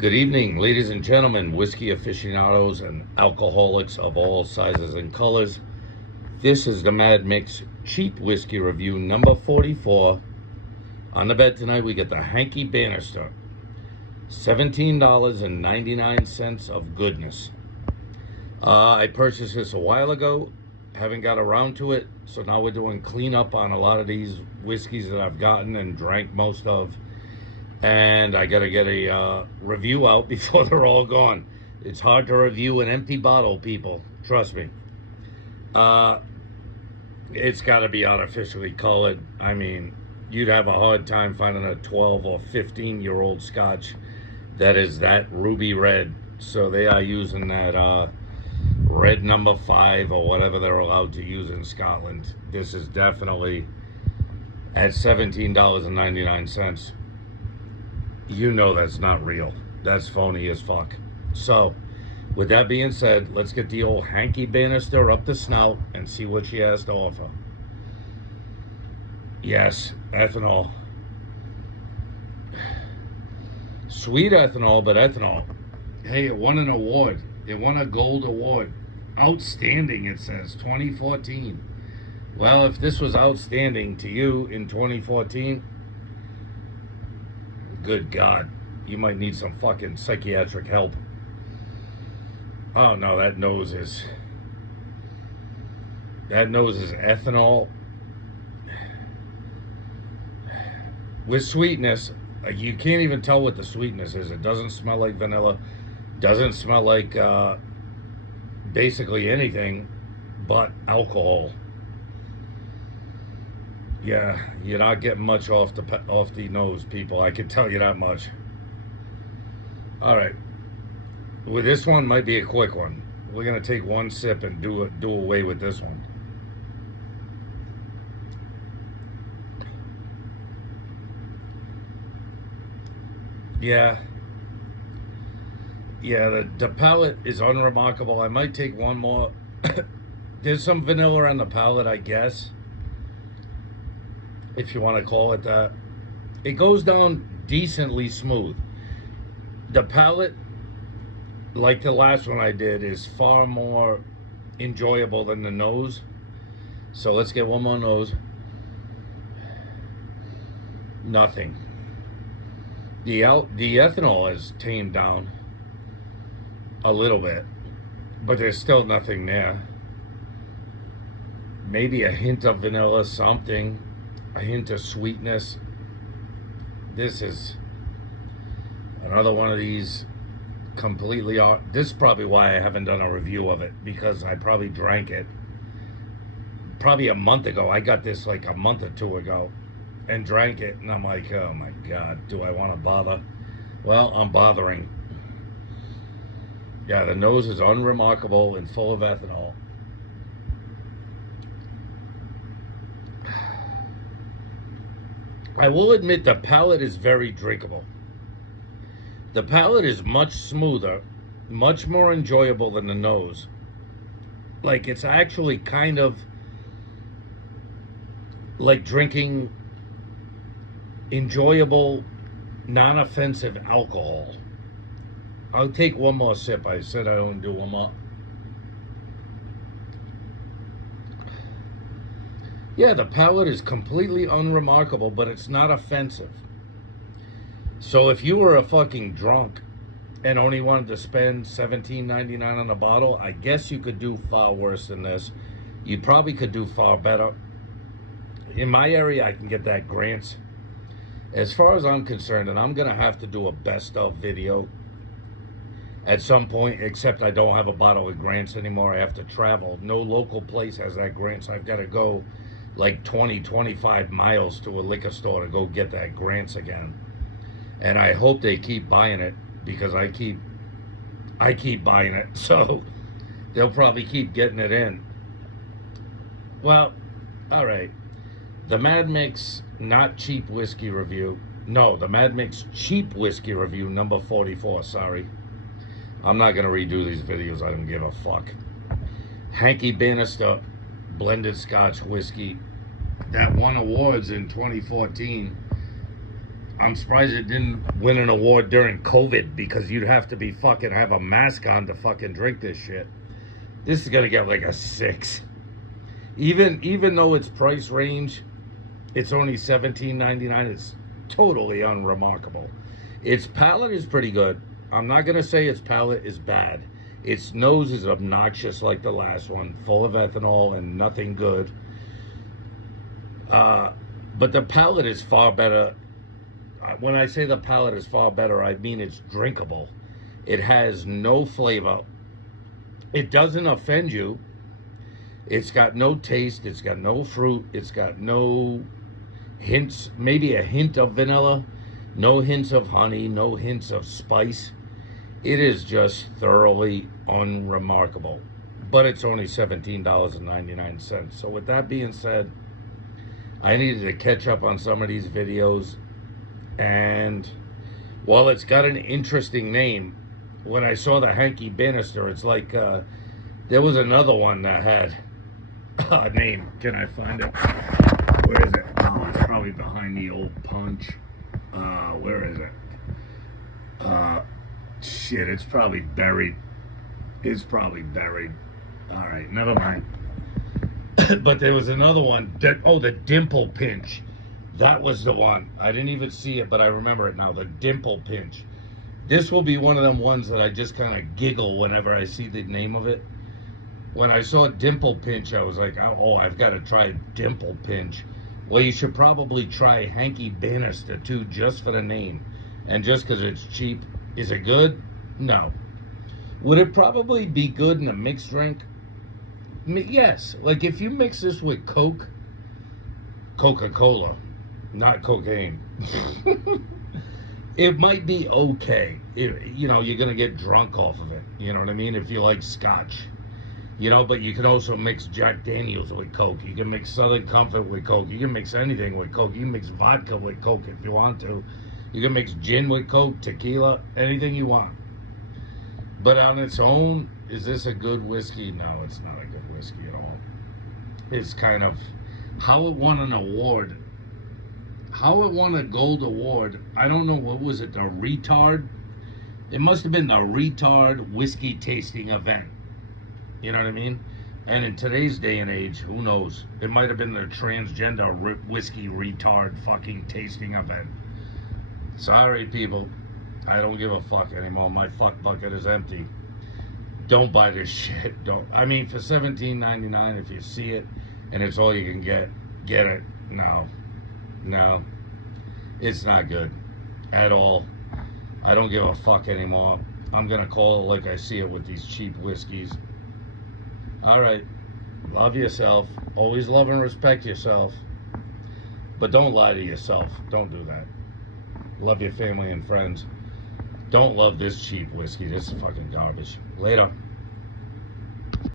Good evening, ladies and gentlemen, whiskey aficionados and alcoholics of all sizes and colors. This is the Mad Mix Cheap Whiskey Review number 44. On the bed tonight, we get the Hankey Bannister. $17.99 of goodness. I purchased this a while ago. Haven't got around to it, so now we're doing cleanup on a lot of these whiskeys that I've gotten and drank most of. And I gotta get a review out before they're all gone. It's hard to review an empty bottle, people. Trust me. It's gotta be artificially colored. I mean, you'd have a hard time finding a 12 or 15-year-old scotch that is that ruby red. So they are using that red number 5 or whatever they're allowed to use in Scotland. This is definitely at $17.99. You know that's not real. That's phony as fuck. So, with that being said, let's get the old Hankey Bannister up the snout and see what she has to offer. Yes, ethanol. Sweet ethanol, but ethanol. Hey, it won an award. It won a gold award. Outstanding, it says, 2014. Well, if this was outstanding to you in 2014, good God, you might need some fucking psychiatric help. Oh no, that nose is ethanol with sweetness. You can't even tell what the sweetness is. It doesn't smell like vanilla, doesn't smell like basically anything but alcohol. Yeah, you're not getting much off the nose, people. I can tell you that much. All right, with this one might be a quick one. We're gonna take one sip and do away with this one. Yeah, the palate is unremarkable. I might take one more. There's some vanilla on the palate, I guess, if you want to call it that. It goes down decently smooth. The palate, like the last one I did, is far more enjoyable than the nose. So let's get one more nose. Nothing. The ethanol is tamed down a little bit, but there's still nothing there. Maybe a hint of vanilla, something, a hint of sweetness. This is another one of these completely off. This is probably why I haven't done a review of it, because I probably drank it probably a month ago. I got this like a month or two ago and drank it, and I'm like, oh my God, do I want to bother? Well, I'm bothering. Yeah, the nose is unremarkable and full of ethanol. I will admit the palate is very drinkable. The palate is much smoother, much more enjoyable than the nose. Like, it's actually kind of like drinking enjoyable, non-offensive alcohol. I'll take one more sip. I said I don't do one more. Yeah, the palate is completely unremarkable, but it's not offensive. So if you were a fucking drunk and only wanted to spend $17.99 on a bottle, I guess you could do far worse than this. You probably could do far better. In my area, I can get that Grants. As far as I'm concerned, and I'm gonna have to do a best of video at some point, except I don't have a bottle of Grants anymore. I have to travel. No local place has that Grants. I've got to go like 25 miles to a liquor store to go get that Grants again. And I hope they keep buying it, because I keep buying it. So they'll probably keep getting it in. Well, all right. The Mad Mix Not Cheap Whiskey Review. No, the Mad Mix Cheap Whiskey Review number 44, sorry. I'm not going to redo these videos. I don't give a fuck. Hankey Bannister blended Scotch whiskey that won awards in 2014. I'm surprised it didn't win an award during COVID, because you'd have to be fucking have a mask on to fucking drink this shit. This is gonna get like a 6. Even though its price range, it's only $17.99. It's totally unremarkable. Its palate is pretty good. I'm not gonna say its palate is bad. Its nose is obnoxious like the last one, full of ethanol and nothing good. But the palate is far better. When I say the palate is far better, I mean it's drinkable. It has no flavor. It doesn't offend you. It's got no taste. It's got no fruit. It's got no hints, maybe a hint of vanilla. No hints of honey. No hints of spice. It is just thoroughly unremarkable. But it's only $17.99. So with that being said, I needed to catch up on some of these videos. And while it's got an interesting name, when I saw the Hankey Bannister, it's like there was another one that had a name. Can I find it? Where is it? Oh, it's probably behind the old punch. Where is it? Shit, it's probably buried. It's probably buried. All right, never mind. But there was another one. The Dimple Pinch. That was the one. I didn't even see it, but I remember it now. The Dimple Pinch. This will be one of them ones that I just kind of giggle whenever I see the name of it. When I saw Dimple Pinch, I was like, oh, I've got to try Dimple Pinch. Well, you should probably try Hankey Bannister too, just for the name. And just because it's cheap. Is it good? No. Would it probably be good in a mixed drink? Yes. Like if you mix this with Coke, Coca-Cola, not cocaine, it might be okay. You know, you're going to get drunk off of it. You know what I mean? If you like scotch. You know, but you can also mix Jack Daniels with Coke. You can mix Southern Comfort with Coke. You can mix anything with Coke. You can mix vodka with Coke if you want to. You can mix gin with Coke, tequila, anything you want. But on its own, is this a good whiskey? No, it's not a good whiskey at all. It's kind of how it won an award. How it won a gold award, I don't know, what was it, the retard? It must have been the retard whiskey tasting event. You know what I mean? And in today's day and age, who knows? It might have been the transgender whiskey retard fucking tasting event. Sorry, people. I don't give a fuck anymore. My fuck bucket is empty. Don't buy this shit. Don't. I mean, for $17.99, if you see it and it's all you can get it. No. No. It's not good at all. I don't give a fuck anymore. I'm going to call it like I see it with these cheap whiskeys. All right. Love yourself. Always love and respect yourself. But don't lie to yourself. Don't do that. Love your family and friends. Don't love this cheap whiskey. This is fucking garbage. Later.